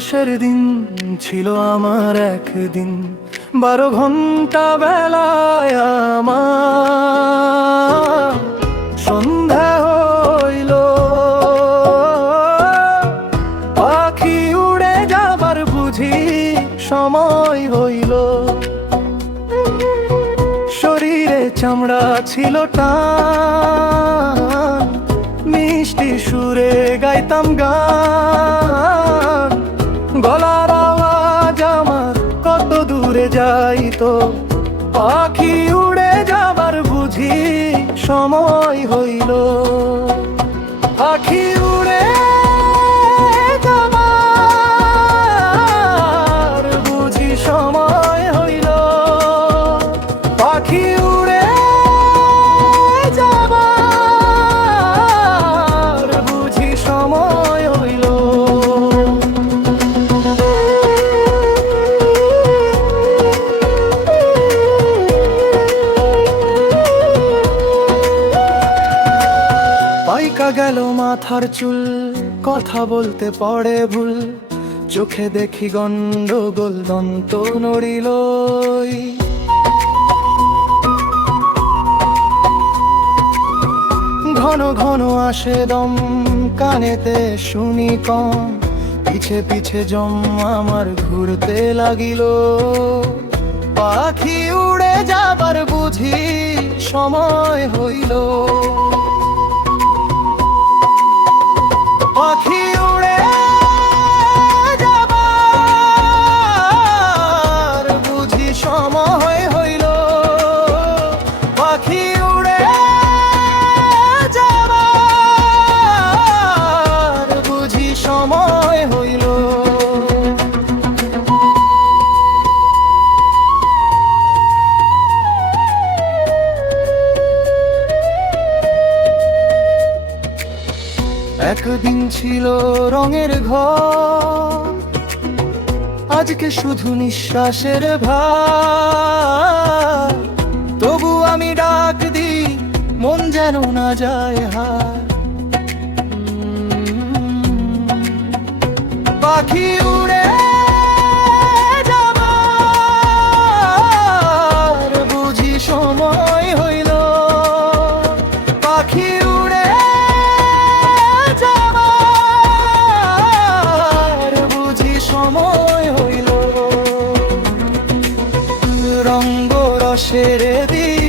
দিবসের দিন ছিল আমার একদিন, 12 ঘন্টা বেলায় আমার সন্ধ্যা হইল। পাখি উড়ে যাবার বুঝি সময় হইল। শরীরে চামড়া ছিল টান, মিষ্টি সুরে গাইতাম গান। গলার আওয়াজ আমার কত দূরে যাইতো। পাখি উড়ে যাবার বুঝি সময় হইল। পাখি উড়ে যাবার বুঝি সময় হইল। পাখি উড়ে যাবার বুঝি সময় হইল। পাইকা গেল মাথার চুল, কথা বলতে পড়ে ভুল। চোখে দেখি গন্ডগোল, দন্ত নড়িল। ঘন ঘন আসে দম, কানেতে শুনি কম। পিছে পিছে জম আমার ঘুরতে লাগিল। পাখি উড়ে যাবার বুঝি সময় হইল। পাখি উড়ে যাবার বুঝি সময় হইল। পাখি উড়ে যাবার বুঝি সময় হইল। একদিন ছিল রঙের ঘর, আজকে শুধু নিঃশ্বাসের ভার। তবু আমি ডাক দিই, মন যেন না যায় হার। পাখি উড়ে যাবার বুঝি সময় হইল। পাখি উড়ে যাবার বুঝি সময় হইল। রঙ্গ রসের দিন